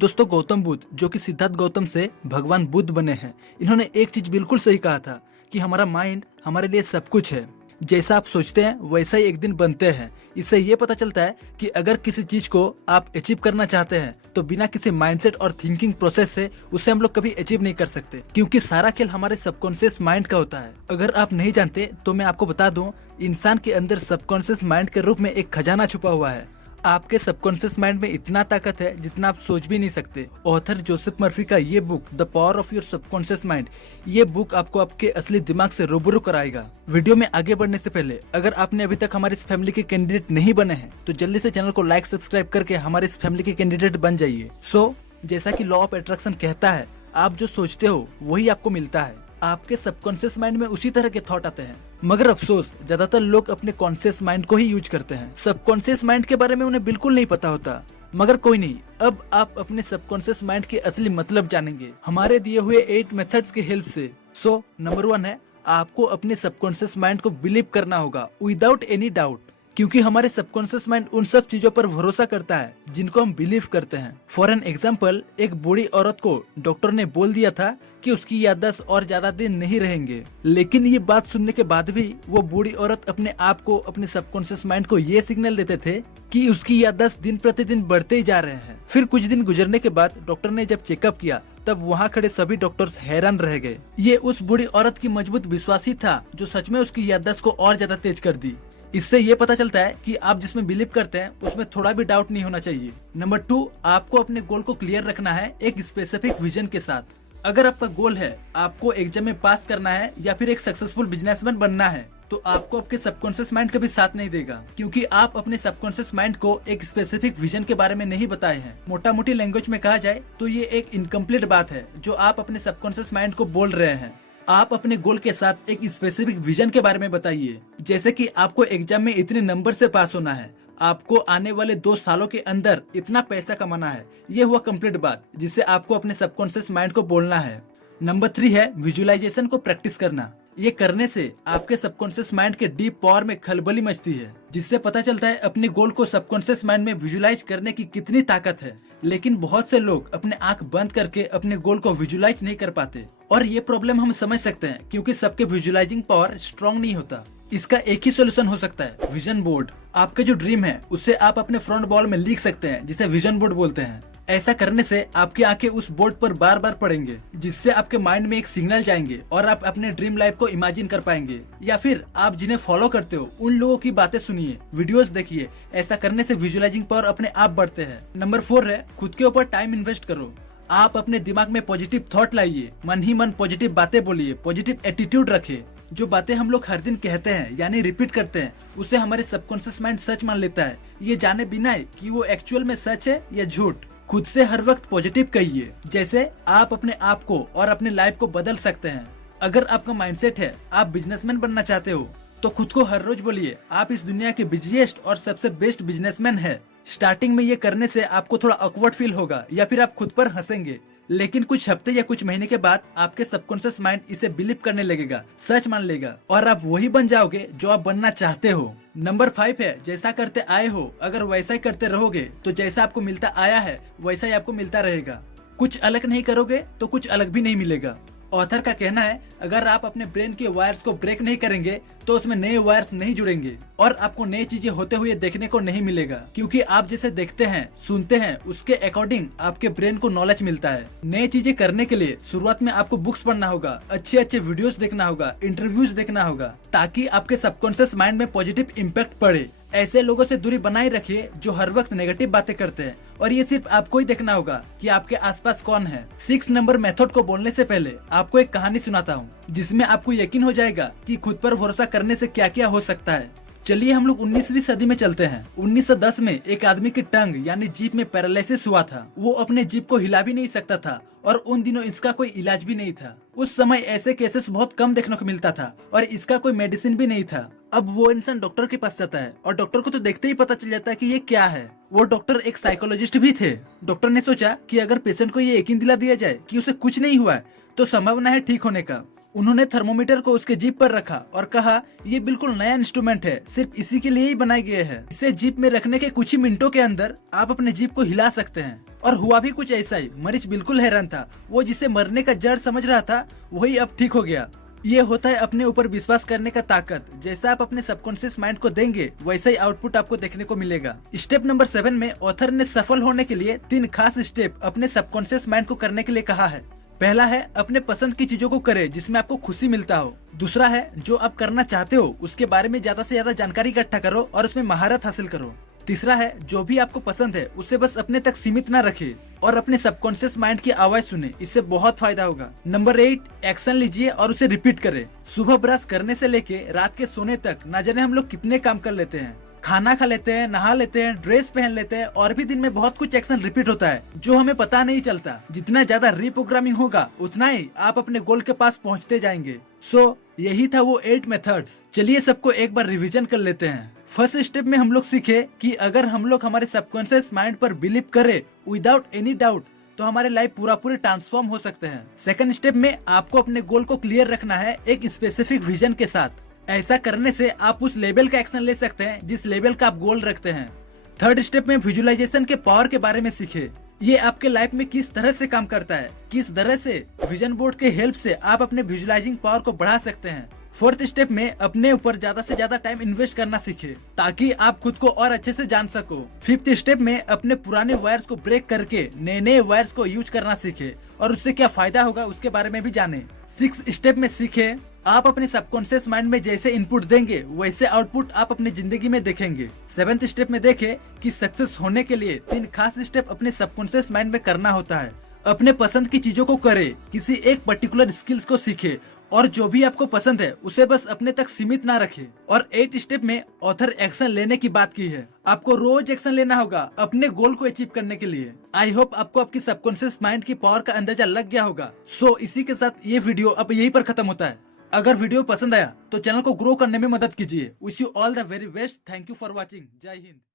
दोस्तों, गौतम बुद्ध जो कि सिद्धार्थ गौतम से भगवान बुद्ध बने हैं, इन्होंने एक चीज बिल्कुल सही कहा था कि हमारा माइंड हमारे लिए सब कुछ है। जैसा आप सोचते हैं वैसा ही एक दिन बनते हैं। इससे ये पता चलता है कि अगर किसी चीज को आप अचीव करना चाहते हैं तो बिना किसी माइंडसेट और थिंकिंग प्रोसेस से उसे हम लोग कभी अचीव नहीं कर सकते, क्योंकि सारा खेल हमारे सबकॉन्शियस माइंड का होता है। अगर आप नहीं जानते तो मैं आपको बता दूं, इंसान के अंदर सबकॉन्शियस माइंड के रूप में एक खजाना छुपा हुआ है। आपके सबकॉन्शियस माइंड में इतना ताकत है जितना आप सोच भी नहीं सकते। ऑथर जोसेफ मर्फी का ये book the power of your subconscious mind, ये बुक आपको आपके असली दिमाग से रूबरू कराएगा। वीडियो में आगे बढ़ने से पहले अगर आपने अभी तक हमारी इस फैमिली के कैंडिडेट नहीं बने हैं तो जल्दी से चैनल को लाइक सब्सक्राइब करके हमारे इस फैमिली के कैंडिडेट बन जाइए। जैसा कि लॉ ऑफ अट्रैक्शन कहता है, आप जो सोचते हो वही आपको मिलता है। आपके सबकॉन्शियस माइंड में उसी तरह के थॉट आते हैं, मगर अफसोस ज्यादातर लोग अपने कॉन्शियस माइंड को ही यूज करते हैं। सबकॉन्शियस माइंड के बारे में उन्हें बिल्कुल नहीं पता होता। मगर कोई नहीं, अब आप अपने सबकॉन्शियस माइंड के असली मतलब जानेंगे हमारे दिए हुए 8 मेथड्स की हेल्प से। नंबर 1 है, आपको अपने सबकॉन्शियस माइंड को बिलीव करना होगा विदाउट एनी डाउट, क्योंकि हमारे सबकॉन्शियस माइंड उन सब चीजों पर भरोसा करता है जिनको हम बिलीव करते हैं। फॉर एन एग्जाम्पल, एक बूढ़ी औरत को डॉक्टर ने बोल दिया था कि उसकी याददाश्त और ज्यादा दिन नहीं रहेंगे, लेकिन ये बात सुनने के बाद भी वो बूढ़ी औरत अपने आप को, अपने सबकॉन्शियस माइंड को ये सिग्नल देते थे कि उसकी याददाश्त दिन प्रतिदिन बढ़ते ही जा रहे हैं। फिर कुछ दिन गुजरने के बाद डॉक्टर ने जब चेकअप किया तब वहाँ खड़े सभी डॉक्टर्स हैरान रह गए। ये उस बूढ़ी औरत की मजबूत विश्वास ही था जो सच में उसकी याददाश्त को और ज्यादा तेज कर दी। इससे ये पता चलता है कि आप जिसमें बिलीव करते हैं उसमें थोड़ा भी डाउट नहीं होना चाहिए। नंबर 2, आपको अपने गोल को क्लियर रखना है एक स्पेसिफिक विजन के साथ। अगर आपका गोल है आपको एग्जाम में पास करना है या फिर एक सक्सेसफुल बिजनेसमैन बनना है, तो आपको आपके सबकॉन्शियस माइंड कभी साथ नहीं देगा, क्योंकि आप अपने सबकॉन्शियस माइंड को एक स्पेसिफिक विजन के बारे में नहीं बताए हैं। मोटा मोटी लैंग्वेज में कहा जाए तो ये एक इनकम्प्लीट बात है जो आप अपने सबकॉन्शियस माइंड को बोल रहे हैं। आप अपने गोल के साथ एक स्पेसिफिक विजन के बारे में बताइए, जैसे कि आपको एग्जाम में इतने नंबर से पास होना है, आपको आने वाले 2 सालों के अंदर इतना पैसा कमाना है। ये हुआ कंप्लीट बात जिसे आपको अपने सबकॉन्शियस माइंड को बोलना है। नंबर 3 है विजुअलाइजेशन को प्रैक्टिस करना। ये करने से आपके सबकॉन्शियस माइंड के डीप पावर में खलबली मचती है, जिससे पता चलता है अपने गोल को सबकॉन्शियस माइंड में विजुअलाइज करने की कितनी ताकत है। लेकिन बहुत से लोग अपने आंख बंद करके अपने गोल को विजुअलाइज नहीं कर पाते, और ये प्रॉब्लम हम समझ सकते हैं क्योंकि सबके विजुअलाइजिंग पावर स्ट्रॉन्ग नहीं होता। इसका एक ही सोल्यूशन हो सकता है, विजन बोर्ड। आपके जो ड्रीम है उसे आप अपने फ्रंट वॉल में लिख सकते हैं, जिसे विजन बोर्ड बोलते हैं। ऐसा करने से आपकी आंखें उस बोर्ड पर बार बार पड़ेंगे, जिससे आपके माइंड में एक सिग्नल जाएंगे और आप अपने ड्रीम लाइफ को इमेजिन कर पाएंगे। या फिर आप जिन्हें फॉलो करते हो उन लोगों की बातें सुनिए, वीडियोस देखिए। ऐसा करने से विजुअलाइजिंग पावर अपने आप बढ़ते हैं। नंबर 4 है, खुद के ऊपर टाइम इन्वेस्ट करो। आप अपने दिमाग में पॉजिटिव थॉट लाइए, मन ही मन पॉजिटिव बातें बोलिए, पॉजिटिव एटीट्यूड रखे। जो बातें हम लोग हर दिन कहते हैं यानी रिपीट करते हैं, उसे हमारे सबकॉन्शियस माइंड सच मान लेता है, ये जाने बिना कि वो एक्चुअल में सच है या झूठ। खुद से हर वक्त पॉजिटिव कहिए, जैसे आप अपने आप को और अपने लाइफ को बदल सकते हैं। अगर आपका माइंडसेट है आप बिजनेसमैन बनना चाहते हो, तो खुद को हर रोज बोलिए आप इस दुनिया के बिजिएस्ट और सबसे बेस्ट बिजनेसमैन है। स्टार्टिंग में ये करने से आपको थोड़ा ऑकवर्ड फील होगा या फिर आप खुद पर हंसेंगे, लेकिन कुछ हफ्ते या कुछ महीने के बाद आपके सबकॉन्शियस माइंड इसे बिलीव करने लगेगा, सच मान लेगा, और आप वही बन जाओगे जो आप बनना चाहते हो। नंबर 5 है, जैसा करते आए हो अगर वैसा ही करते रहोगे तो जैसा आपको मिलता आया है वैसा ही आपको मिलता रहेगा। कुछ अलग नहीं करोगे तो कुछ अलग भी नहीं मिलेगा। ऑथर का कहना है, अगर आप अपने ब्रेन के वायर्स को ब्रेक नहीं करेंगे तो उसमें नए वायर्स नहीं जुड़ेंगे और आपको नई चीजें होते हुए देखने को नहीं मिलेगा, क्योंकि आप जैसे देखते हैं सुनते हैं उसके अकॉर्डिंग आपके ब्रेन को नॉलेज मिलता है। नई चीजें करने के लिए शुरुआत में आपको बुक्स पढ़ना होगा, अच्छे अच्छे वीडियोस देखना होगा, इंटरव्यूज देखना होगा, ताकि आपके सबकॉन्शियस माइंड में पॉजिटिव इम्पैक्ट पड़े। ऐसे लोगों से दूरी बनाए रखिए जो हर वक्त नेगेटिव बातें करते हैं, और ये सिर्फ आपको ही देखना होगा कि आपके आसपास कौन है। 6 नंबर मेथड को बोलने से पहले आपको एक कहानी सुनाता हूँ, जिसमें आपको यकीन हो जाएगा कि खुद पर भरोसा करने से क्या क्या हो सकता है। चलिए हम लोग 19वीं सदी में चलते हैं। 1910 में एक आदमी की टंग यानी जीभ में पैरालिसिस हुआ था। वो अपने जीभ को हिला भी नहीं सकता था और उन दिनों इसका कोई इलाज भी नहीं था। उस समय ऐसे केसेस बहुत कम देखने को मिलता था और इसका कोई मेडिसिन भी नहीं था। अब वो इंसान डॉक्टर के पास जाता है और डॉक्टर को तो देखते ही पता चल जाता है कि ये क्या है। वो डॉक्टर एक साइकोलॉजिस्ट भी थे। डॉक्टर ने सोचा कि अगर पेशेंट को ये यकीन दिला दिया जाए कि उसे कुछ नहीं हुआ है तो संभावना है ठीक होने का। उन्होंने थर्मोमीटर को उसके जीभ पर रखा और कहा, ये बिल्कुल नया इंस्ट्रूमेंट है, सिर्फ इसी के लिए ही बनाए गए हैं। इसे जीभ में रखने के कुछ ही मिनटों के अंदर आप अपने जीभ को हिला सकते हैं। और हुआ भी कुछ ऐसा ही। मरीज बिल्कुल हैरान था। वो जिसे मरने का जड़ समझ रहा था वही अब ठीक हो गया। ये होता है अपने ऊपर विश्वास करने का ताकत। जैसा आप अपने सबकॉन्शियस माइंड को देंगे वैसा ही आउटपुट आपको देखने को मिलेगा। स्टेप नंबर 7 में ऑथर ने सफल होने के लिए 3 खास स्टेप अपने सबकॉन्शियस माइंड को करने के लिए कहा है। पहला है अपने पसंद की चीजों को करें जिसमें आपको खुशी मिलता हो। दूसरा है जो आप करना चाहते हो उसके बारे में ज्यादा से ज्यादा जानकारी इकट्ठा करो और उसमें महारत हासिल करो। तीसरा है जो भी आपको पसंद है उसे बस अपने तक सीमित न रखे और अपने सबकॉन्शियस माइंड की आवाज सुने। इससे बहुत फायदा होगा। नंबर 8, एक्शन लीजिए और उसे रिपीट करें। सुबह ब्रश करने से लेके रात के सोने तक न जाने हम लोग कितने काम कर लेते हैं। खाना खा लेते हैं, नहा लेते हैं, ड्रेस पहन लेते हैं और भी दिन में बहुत कुछ एक्शन रिपीट होता है जो हमें पता नहीं चलता। जितना ज्यादा रीप्रोग्रामिंग होगा उतना ही आप अपने गोल के पास पहुंचते जाएंगे। यही था वो 8 मेथड्स। चलिए सबको एक बार रिवीजन कर लेते हैं। फर्स्ट स्टेप में हम लोग सीखे कि अगर हम लोग हमारे सबकॉन्शियस माइंड पर बिलीव करें विदाउट एनी डाउट तो हमारे लाइफ पूरी ट्रांसफॉर्म हो सकते हैं। सेकंड स्टेप में आपको अपने गोल को क्लियर रखना है एक स्पेसिफिक विजन के साथ। ऐसा करने से आप उस लेवल का एक्शन ले सकते हैं जिस लेवल का आप गोल रखते हैं। थर्ड स्टेप में विजुअलाइजेशन के पावर के बारे में सीखे। ये आपके लाइफ में किस तरह से काम करता है, किस तरह से विजन बोर्ड के हेल्प से आप अपने विजुअलाइजिंग पावर को बढ़ा सकते हैं। फोर्थ स्टेप में अपने ऊपर ज्यादा से ज्यादा टाइम इन्वेस्ट करना सीखे ताकि आप खुद को और अच्छे से जान सको। फिफ्थ स्टेप में अपने पुराने वायर्स को ब्रेक करके नए वायर्स को यूज करना सीखे और उससे क्या फायदा होगा उसके बारे में भी जाने। सिक्स्थ स्टेप में सीखे आप अपने सबकॉन्शियस माइंड में जैसे इनपुट देंगे वैसे आउटपुट आप अपनी जिंदगी में देखेंगे। सेवेंथ स्टेप में देखे कि सक्सेस होने के लिए 3 खास स्टेप अपने सबकॉन्शियस माइंड में करना होता है। अपने पसंद की चीजों को करे, किसी एक पर्टिकुलर स्किल्स को सीखे और जो भी आपको पसंद है उसे बस अपने तक सीमित ना रखे। और 8 स्टेप में ऑथर एक्शन लेने की बात की है। आपको रोज एक्शन लेना होगा अपने गोल को अचीव करने के लिए। आई होप आपको आपकी सबकॉन्शियस माइंड की पावर का अंदाजा लग गया होगा। इसी के साथ ये वीडियो अब यहीं पर खत्म होता है। अगर वीडियो पसंद आया तो चैनल को ग्रो करने में मदद कीजिए। Wish you all the very best. Thank you for watching. जय हिंद।